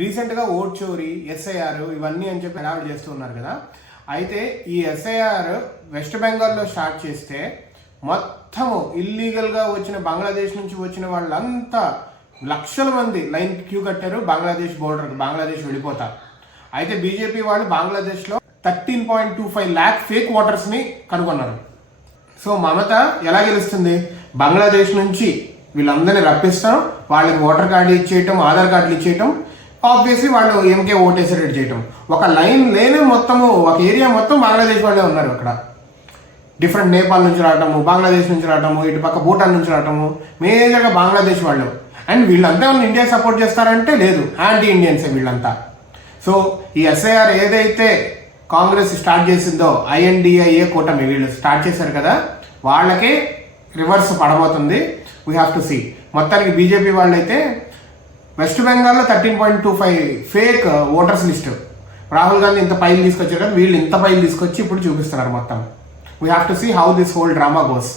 రీసెంట్గా ఓట్ చోరీ, ఎస్ఐఆర్ ఇవన్నీ అని చెప్పి హడావిడి చేస్తూ ఉన్నారు కదా. అయితే ఈ ఎస్ఐఆర్ వెస్ట్ బెంగాల్లో స్టార్ట్ చేస్తే మొత్తము ఇల్లీగల్గా వచ్చిన బంగ్లాదేశ్ నుంచి వచ్చిన వాళ్ళంతా లక్షల మంది లైన్ క్యూ కట్టారు బంగ్లాదేశ్ బోర్డర్, బంగ్లాదేశ్ వెళ్ళిపోతా. అయితే బీజేపీ వాళ్ళు బంగ్లాదేశ్లో 13.25 lakh ఫేక్ ఓటర్స్ని కనుగొన్నారు. సో మమత ఎలా గెలుస్తుంది? బంగ్లాదేశ్ నుంచి వీళ్ళందరినీ రప్పిస్తాం, వాళ్ళకి ఓటర్ కార్డు ఇచ్చేయటం, ఆధార్ కార్డులు ఇచ్చేయటం, ఆబ్వియస్లీ వాళ్ళు ఎంకే ఓటేసేటట్టు చేయటం. ఒక లైన్ లేనే మొత్తము, ఒక ఏరియా మొత్తం బంగ్లాదేశ్ వాళ్ళే ఉన్నారు. అక్కడ డిఫరెంట్ నేపాల్ నుంచి రావటము, బంగ్లాదేశ్ నుంచి రావటము, ఇటు పక్క భూటాన్ నుంచి రావటము, మేజర్గా బంగ్లాదేశ్ వాళ్ళు. అండ్ వీళ్ళంతా వాళ్ళు ఇండియా సపోర్ట్ చేస్తారంటే లేదు, యాంటీ ఇండియన్సే వీళ్ళంతా. సో ఈ ఎస్ఐఆర్ ఏదైతే కాంగ్రెస్ స్టార్ట్ చేసిందో, ఐఎన్డిఐఏ కూటమి వీళ్ళు స్టార్ట్ చేశారు కదా, వాళ్ళకే రివర్స్ పడబోతుంది. We have to see. మొత్తానికి బీజేపీ వాళ్ళైతే వెస్ట్ బెంగాల్లో 13.25 fake voters list, Rahul Gandhi ఇంత పైలు తీసుకొచ్చారు కదా, వీళ్ళు ఇంత పైలు తీసుకొచ్చి ఇప్పుడు చూపిస్తున్నారు మొత్తం. We have to see how this whole drama goes.